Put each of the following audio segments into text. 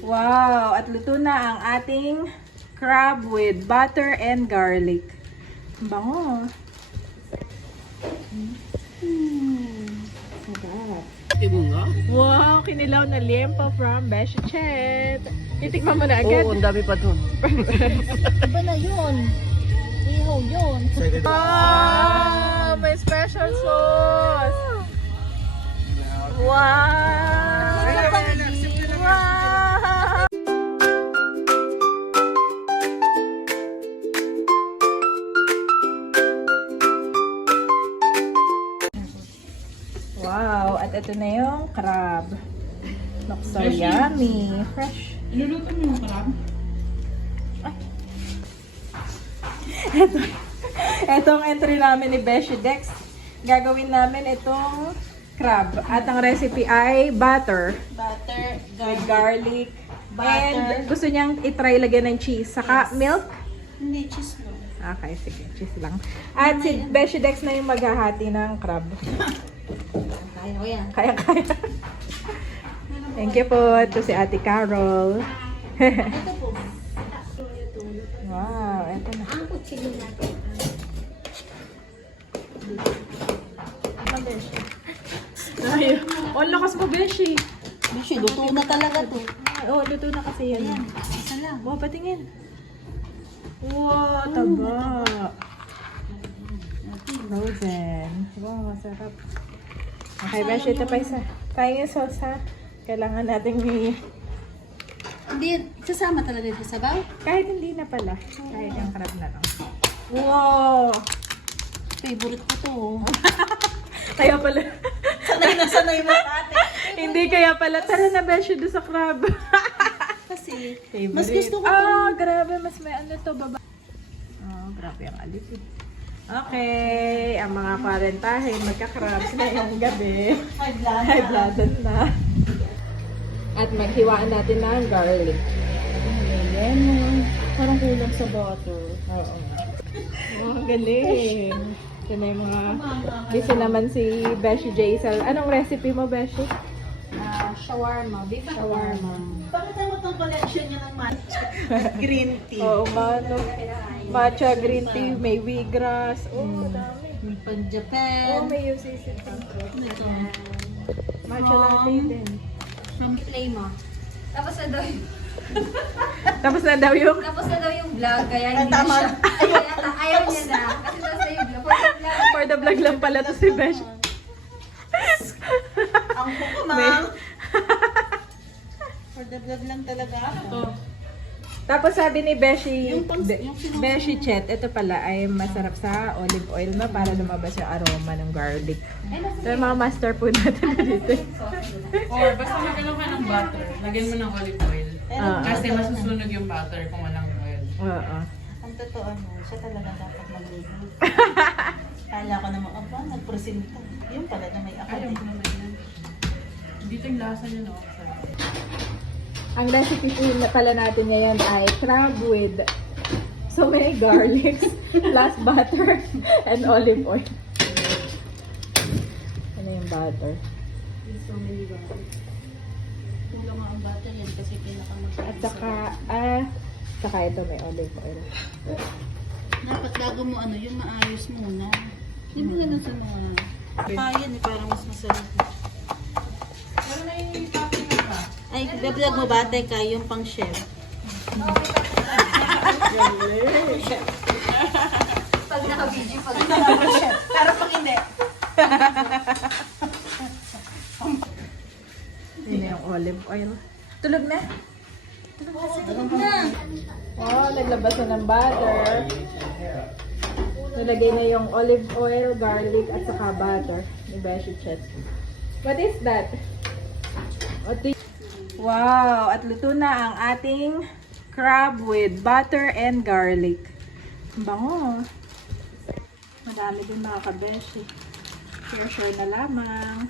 Wow! At luto na ang ating crab with butter and garlic. Ang bango. Sarap. Wow! Kinilaw na liempo from Beshi Chet. Titikman mo na agad. Oo, ang dami pa dun. Iba na yun. Ihaw yun. Wow! May special sauce! Wow! Wow! Wow! At ito na yung crab. Looks so yummy. Fresh. Iluluto mo yung crab? Etong entry namin ni Beshi Dex. Gagawin namin itong crab. At ang recipe ay butter Butter, with garlic. Butter. And gusto niyang itry lagyan ng cheese. Saka milk. Hindi, cheese lang. Okay, sige. Cheese lang. At si Beshi Dex na yung maghahati ng crab. Kaya ko yan. Kaya. Thank you po. Ito si Ate Carol. Ito po. Wow, eto na. Ang kutsili natin. Ay, oh, lakas mo, Beshi. Bishi, luto na talaga to. Oh, luto na kasi yan. Isa lang. Wow, patingin. Wow, taba. Frozen. Wow, masarap. Okay, Beshi, ito pa isa. Tayo yung sauce, ha? Kailangan natin Hindi, sasama talaga sa sabaw. kahit hindi na pala. Kahit yung crab na lang. Wow! Favorite ko to. Kaya pala. Sanay mo ate. Hindi kaya pala. Tara na, Beshi, doon sa crab. Kasi, Favorite. mas gusto ko Ah, grabe. Mas may ano to, baba. Oh, grabe ang alit eh. Okay. Ang mga parentahin, magka-crabs na yung gabi. High blood. High blooded na. At maghiwaan natin ng garlic. Lemon. Parang kulang sa butter. Oo. Oh, galing. Ito na yung mga... Kasi naman si Beshi Jaisal. Anong recipe mo, Beshi? Shawarma. Beef shawarma. Pakita mo itong collection niya ng matcha. Green tea. Oo, matcha, green tea, may wheatgrass. Oh, dami. Yung pang Japan. Oh, may UCC. Ito. Matcha latte din. From Flama. Tapos na daw yung, Tapos na daw yung... tapos na daw yung vlog, kaya hindi tama. na siya. Ayaw niya na. Kasi tapos na yung vlog. For the vlog. For the vlog lang pala to si Beshi. Ang kuko, ma'am. For the vlog lang talaga ako. Tapos sabi ni Beshi, Yung sinusunod. Beshi Chet, ito pala ay masarap sa olive oil na para lumabas yung aroma ng garlic. So yung mga master po natin dito. Or basta magkaroon ka ng butter, lagyan mo ng olive oil. Ah. Kasi masusunog yung butter kung walang oil. Oo. Ang totoo no, siya talaga dapat magluluto. Kala ko naman, aba, nagpresenta. Yung pala na may ako. Ayaw ko naman yan. Dito yung lasa niya, no? Ang recipe po pala natin ngayon ay crab with so many garlics, plus butter, and olive oil. Ano yung butter? So many butter. Kulang nga ang butter yan kasi pinakamasarap. At saka ito may olive oil. Dapat bago mo ano, yung maayos muna. Hindi mo ganun sa mga... Kaya ni parang mas masarap. Pero may topping na ba? Ay, vlog mo ba, Teka, yung pang chef? Pag naka-video, pag Pero pag hindi. Yun yung olive oil. Tulog na? Tulog na. Oh, naglabas na ng butter. Nilagay na yung olive oil, garlic, at saka butter ni Beshi Chet. What is that? Wow! At luto na ang ating crab with butter and garlic. Ang bango. Madami din mga kabeshi. Share na lamang.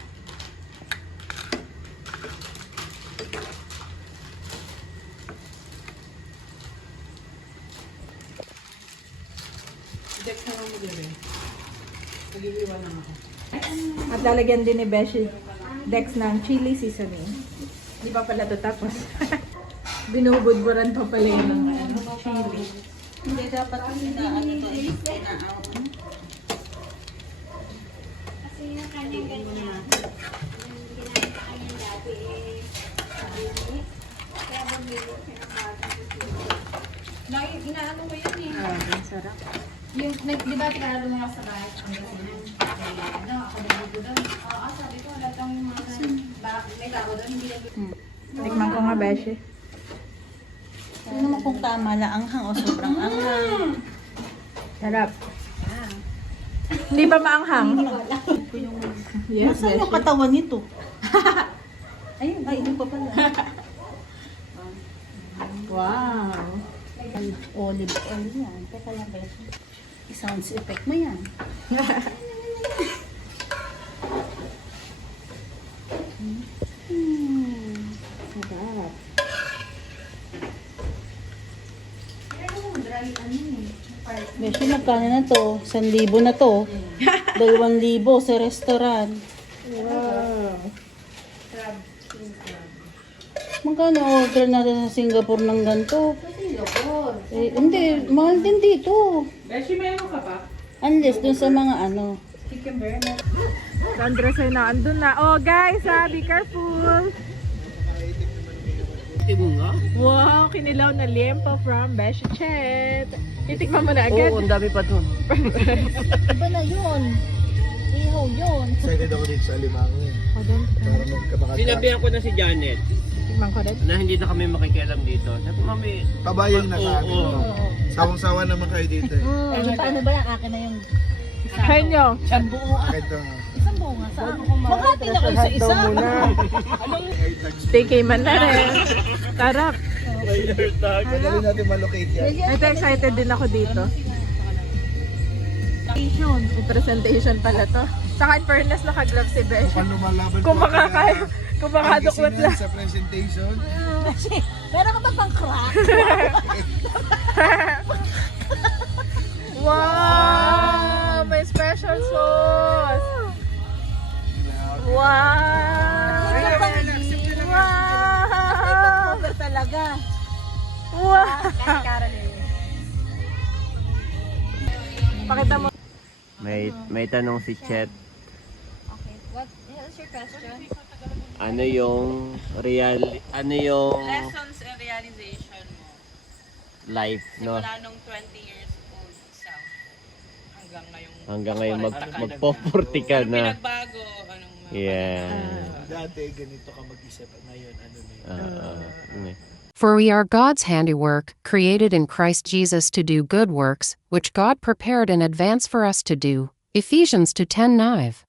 Dex na lang mo din. Nag-iwan lang ako. At lalagyan din ni Beshi Dex ng chili seasoning. Di pa pala ito tapos. Binubudburan pa pala yun ng chili. Hindi dapat yung inaano to. Inaaw. Kasi yung kanyang ganyan. Yung ginamit sa kanyang dati eh. Kaya bumili siya ng bagong inaano mo yun eh. Ang sarap. Yung, di ba pinalo mo nga sa bahay? Ano, ako nagbubo doon. Oo, sabi ko, wala tong mga may bago doon, hindi lang. Tikman ko nga, Beshi. Ano naman kung tama lang anghang o sobrang anghang. Sarap. Hindi ba maanghang? Yes, Saan yung Beshi. katawan nito? Ayun, ay, hindi pa pala. Wow. Olive oil yan. Teka lang, Beshi. I-sounds effect mo yan. Sarap. Beshi, magkano na to? 1,000 na to. 2,000 sa restaurant. Wow. Magkano order natin sa Singapore ng ganito? Eh, hindi, mahal din dito. Beshi, meron ka pa? Unless dun sa mga ano. Sandra sa'yo na andun na. Oh guys, be careful. Wow, kinilaw na liempo from Beshi Chet. Titikman mo na agad. Oo, ang dami pa dun. Iba na yun. Ihaw yun. Excited ako dito sa Alimango eh. Oh, doon. Para magkabakata. Sinabihan ko na si Janet Tikman ko rin. na hindi na kami makikialam dito. Sabi ko, mami, Kabayan na sa akin. Oo. no? Sawang-sawa naman kayo dito eh. Eh, paano ba yan? Akin na yung Henyo. isang buo. Akin to. Isang buo nga. Saan ako maghati na kayo sa isa? Staycay man na rin. Sarap. Madali natin malocate yan. Ito, excited din ako dito. Presentation pala to. Saka in fairness, naka-glove si Besh. Kung lumalaban Kung po makakaya, kung makadukot ang lang. sa presentation. Meron ka ba pang crack? Wow! May special sauce! Wow! Wow! Super talaga. Wow! Pakita mo. may tanong si Chet. Okay, what is your question? Ano yung Lessons and realization mo. life, no? Simula nung 20 years old self. Hanggang ngayong... Hanggang ngayon Anong magpo-40 ka na. pinagbago? Anong mga... Yeah. Dati ganito ka mag-isip. Ngayon ano na yun. For we are God's handiwork, created in Christ Jesus to do good works, which God prepared in advance for us to do. Ephesians 2:10-9.